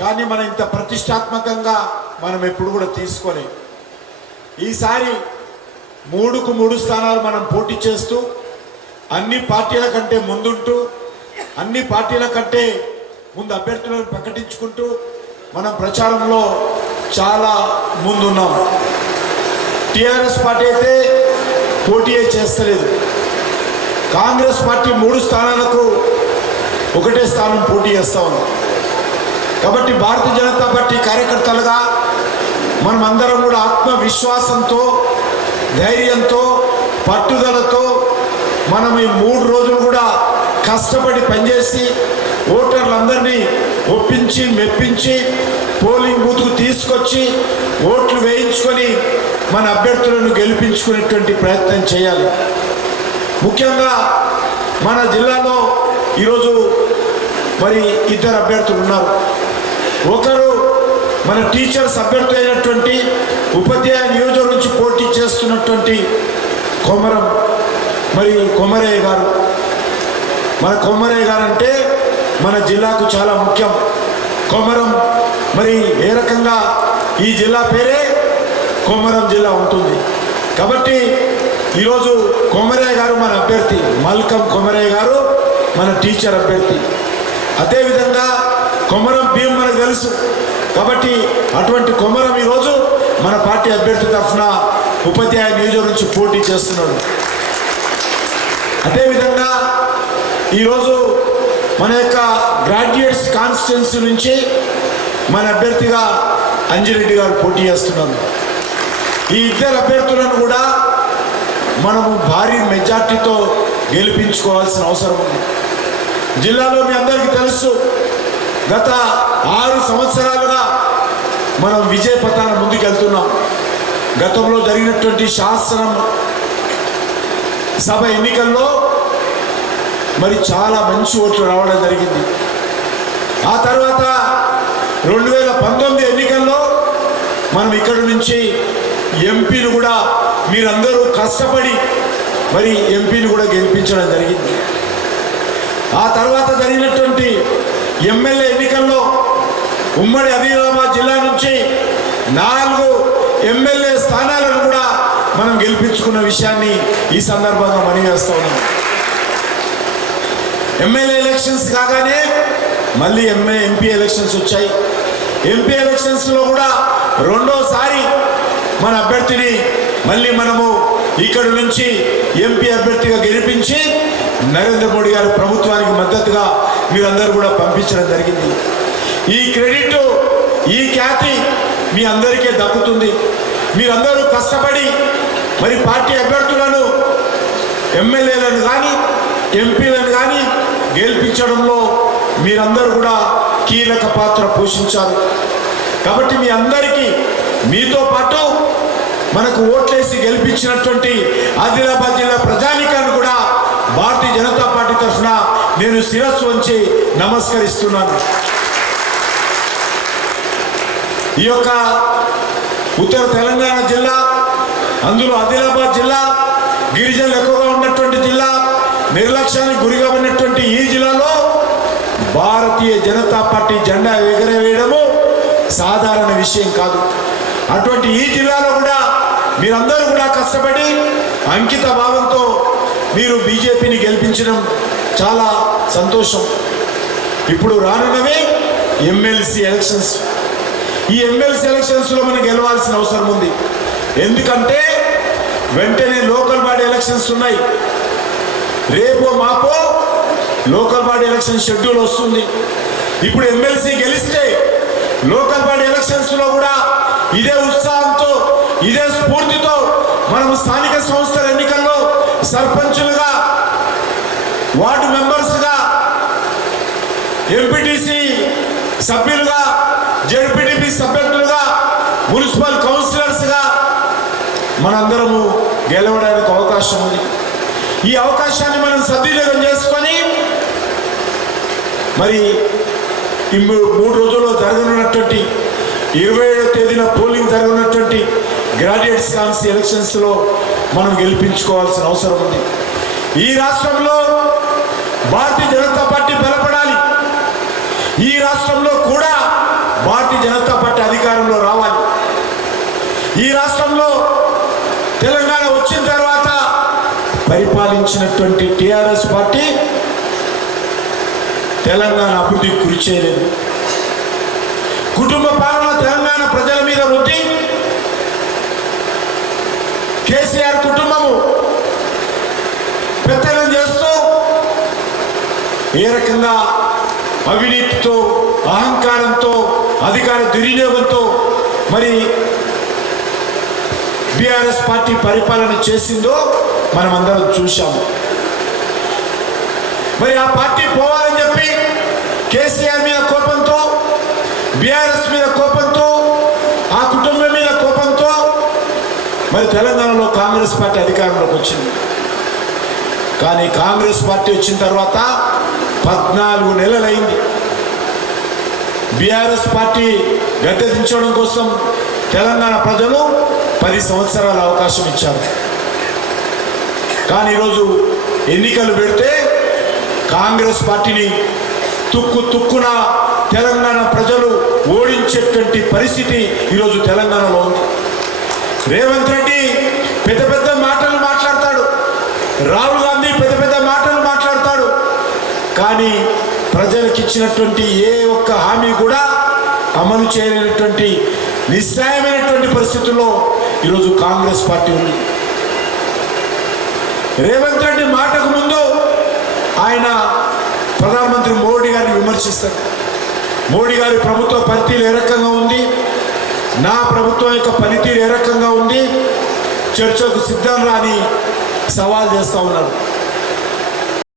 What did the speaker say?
కానీ మనం ఇంత ప్రతిష్టాత్మకంగా మనం ఎప్పుడు కూడా తీసుకోలేం. ఈసారి 3కు 3 స్థానాలు మనం పోటీ చేస్తూ అన్ని పార్టీల కంటే ముందుంటూ అన్ని పార్టీల కంటే ముందు అభ్యర్థులను ప్రకటించుకుంటూ మనం ప్రచారంలో చాలా ముందున్నాం. టీఆర్ఎస్ పార్టీ అయితే పోటీ చేస్తలేదు. కాంగ్రెస్ పార్టీ 3 స్థానాలకు ఒకటే స్థానం పోటీ చేస్తూ ఉంది. కాబట్టి భారతీయ జనతా పార్టీ కార్యకర్తలుగా మనం అందరం కూడా ఆత్మవిశ్వాసంతో, ధైర్యంతో, పట్టుదలతో మనం ఈ 3 రోజులు కూడా కష్టపడి పనిచేసి ఓటర్లందరినీ ఒప్పించి మెప్పించి పోలింగ్ బూత్కు తీసుకొచ్చి ఓట్లు వేయించుకొని మన అభ్యర్థులను గెలిపించుకునేటువంటి ప్రయత్నం చేయాలి. ముఖ్యంగా మన జిల్లాలో ఈరోజు మరి 2 అభ్యర్థులు ఉన్నారు. ఒకరు మన టీచర్స్ అభ్యర్థి అయినటువంటి ఉపాధ్యాయ నియోజకవర్గం నుంచి పోటీ చేస్తున్నటువంటి కొమరయ్య గారు. మన కొమరయ్య గారు అంటే మన జిల్లాకు చాలా ముఖ్యం. కొమరం మరి ఏ రకంగా ఈ జిల్లా పేరే కొమరం జిల్లా ఉంటుంది. కాబట్టి ఈరోజు కొమరయ్య గారు మన అభ్యర్థి, మల్కం కొమరయ్య గారు మన టీచర్ అభ్యర్థి. అదేవిధంగా కొమరం భీం మనకు తెలుసు. కాబట్టి అటువంటి కొమరం ఈరోజు మన పార్టీ అభ్యర్థి తరఫున ఉపాధ్యాయ నియోజకవర్గం నుంచి పోటీ చేస్తున్నాడు. అదేవిధంగా ఈరోజు మన యొక్క గ్రాడ్యుయేట్స్ కాన్స్టిట్యున్సీ నుంచి మన అభ్యర్థిగా అంజిరెడ్డి గారు పోటీ చేస్తున్నారు. ఈ 2 అభ్యర్థులను కూడా మనము భారీ మెజార్టీతో గెలిపించుకోవాల్సిన అవసరం ఉంది. జిల్లాలో మీ అందరికీ తెలుసు, గత 6 సంవత్సరాలుగా మనం విజయ పథాన ముందుకెళ్తున్నాం. గతంలో జరిగినటువంటి శాసన సభ ఎన్నికల్లో మరి చాలా మంచి ఓట్లు రావడం జరిగింది. ఆ తర్వాత 2019 ఎన్నికల్లో మనం ఇక్కడి నుంచి ఎంపీని కూడా మీరందరూ కష్టపడి మరి ఎంపీని కూడా గెలిపించడం జరిగింది. ఆ తర్వాత జరిగినటువంటి ఎమ్మెల్యే ఎన్నికల్లో ఉమ్మడి ఆదిలాబాద్ జిల్లా నుంచి 4 ఎమ్మెల్యే స్థానాలను కూడా మనం గెలిపించుకున్న విషయాన్ని ఈ సందర్భంగా మనవి చేస్తా ఉన్నాం. ఎమ్మెల్యే ఎలక్షన్స్ కాగానే మళ్ళీ ఎంపీ ఎలక్షన్స్ వచ్చాయి. ఎంపీ ఎలక్షన్స్లో కూడా రెండోసారి మన అభ్యర్థిని మళ్ళీ మనము ఇక్కడి నుంచి ఎంపీ అభ్యర్థిగా గెలిపించి నరేంద్ర మోడీ గారి ప్రభుత్వానికి మద్దతుగా మీరందరూ కూడా పంపించడం జరిగింది. ఈ క్రెడిట్, ఈ ఖ్యాతి మీ అందరికీ దక్కుతుంది. మీరందరూ కష్టపడి మరి పార్టీ అభ్యర్థులను, ఎమ్మెల్యేలను కానీ ఎంపీలను కానీ గెలిపించడంలో మీరందరూ కూడా కీలక పాత్ర పోషించారు. కాబట్టి మీ అందరికీ, మీతో పాటు మనకు ఓట్లేసి గెలిపించినటువంటి ఆదిలాబాద్ జిల్లా ప్రజానికాన్ని కూడా భారతీయ జనతా పార్టీ తరఫున నేను శిరస్సు వంచి నమస్కరిస్తున్నాను. ఈ యొక్క ఉత్తర తెలంగాణ జిల్లా, అందులో ఆదిలాబాద్ జిల్లా గిరిజనులు ఎక్కువగా ఉన్నటువంటి జిల్లా, నిర్లక్ష్యానికి గురిగా ఉన్నటువంటి ఈ జిల్లాలో భారతీయ జనతా పార్టీ జెండా ఎగరవేయడము సాధారణ విషయం కాదు. అటువంటి ఈ జిల్లాలో కూడా మీరందరూ కూడా కష్టపడి అంకిత భావంతో మీరు బీజేపీని గెలిపించడం చాలా సంతోషం. ఇప్పుడు రానున్నవే ఎమ్మెల్సీ ఎలక్షన్స్. ఈ ఎమ్మెల్సీ ఎలక్షన్స్లో మనం గెలవాల్సిన అవసరం ఉంది. ఎందుకంటే వెంటనే లోకల్ బాడీ ఎలక్షన్స్ ఉన్నాయి. రేపో మాపో లోకల్ బాడీ ఎలక్షన్ షెడ్యూల్ వస్తుంది. ఇప్పుడు ఎమ్మెల్సీ గెలిస్తే లోకల్ బాడీ ఎలక్షన్స్లో కూడా ఇదే ఉత్సాహంతో, ఇదే స్ఫూర్తితో మనం స్థానిక సంస్థల ఎన్నికల్లో సర్పంచులుగా, వార్డు మెంబర్స్గా, ఎంపీటీసీ సభ్యులుగా, జెడ్పీటీపీ సభ్యులుగా, మున్సిపల్ కౌన్సిలర్స్గా మనందరము గెలవడానికి అవకాశం ఉంది. ఈ అవకాశాన్ని మనం సద్వినియోగం చేసుకొని మరి ఈ 3 రోజుల్లో జరగనున్నటువంటి 27వ తేదీన పోలింగ్ జరగనున్నటువంటి గ్రాడ్యుయేట్స్ కాన్స్టిట్యున్సీ ఎలక్షన్స్లో మనం గెలిపించుకోవాల్సిన అవసరం ఉంది. ఈ రాష్ట్రంలో భారతీయ జనతా పార్టీ బలపడాలి. ఈ రాష్ట్రంలో కూడా వచ్చిన తర్వాత పరిపాలించినటువంటి టిఆర్ఎస్ పార్టీ తెలంగాణ అభివృద్ధికి కృషి చేయలేదు. కుటుంబ పాలన తెలంగాణ ప్రజల మీద రుద్ది కేసీఆర్ కుటుంబము పెత్తనం చేస్తూ ఏ రకంగా అవినీతితో, అహంకారంతో, అధికార దుర్వినియోగంతో మరి బీఆర్ఎస్ పార్టీ పరిపాలన చేసిందో మనం అందరం చూశాము. మరి ఆ పార్టీ పోవాలని చెప్పి కేసీఆర్ మీద కోపంతో, బీఆర్ఎస్ మీద కోపంతో, ఆ కుటుంబం మీద కోపంతో మరి తెలంగాణలో కాంగ్రెస్ పార్టీ అధికారంలోకి వచ్చింది. కానీ కాంగ్రెస్ పార్టీ వచ్చిన తర్వాత 14 నెలలైంది. బీఆర్ఎస్ పార్టీ గద్దె దించడం కోసం తెలంగాణ ప్రజలు 10 సంవత్సరాల అవకాశం ఇచ్చారు. కానీ ఈరోజు ఎన్నికలు పెడితే కాంగ్రెస్ పార్టీని తుక్కున తెలంగాణ ప్రజలు ఓడించేటువంటి పరిస్థితి ఈరోజు తెలంగాణలో ఉంది. రేవంత్ రెడ్డి పెద్ద పెద్ద మాటలు మాట్లాడతాడు, రాహుల్ గాంధీ పెద్ద పెద్ద మాటలు మాట్లాడతాడు. కానీ ప్రజలకు ఇచ్చినటువంటి ఏ ఒక్క హామీ కూడా అమలు చేయలేనటువంటి నిస్సాయమైనటువంటి పరిస్థితుల్లో ఈరోజు కాంగ్రెస్ పార్టీ ఉంది. రేవంత్ రెడ్డి మాటకు ముందు ఆయన ప్రధానమంత్రి మోడీ గారిని విమర్శిస్తారు. మోడీ గారి ప్రభుత్వ పనితీరు ఏ రకంగా ఉంది, నా ప్రభుత్వం యొక్క పనితీరు ఏ రకంగా ఉంది, చర్చకు సిద్ధం రాని సవాల్ చేస్తూ ఉన్నారు.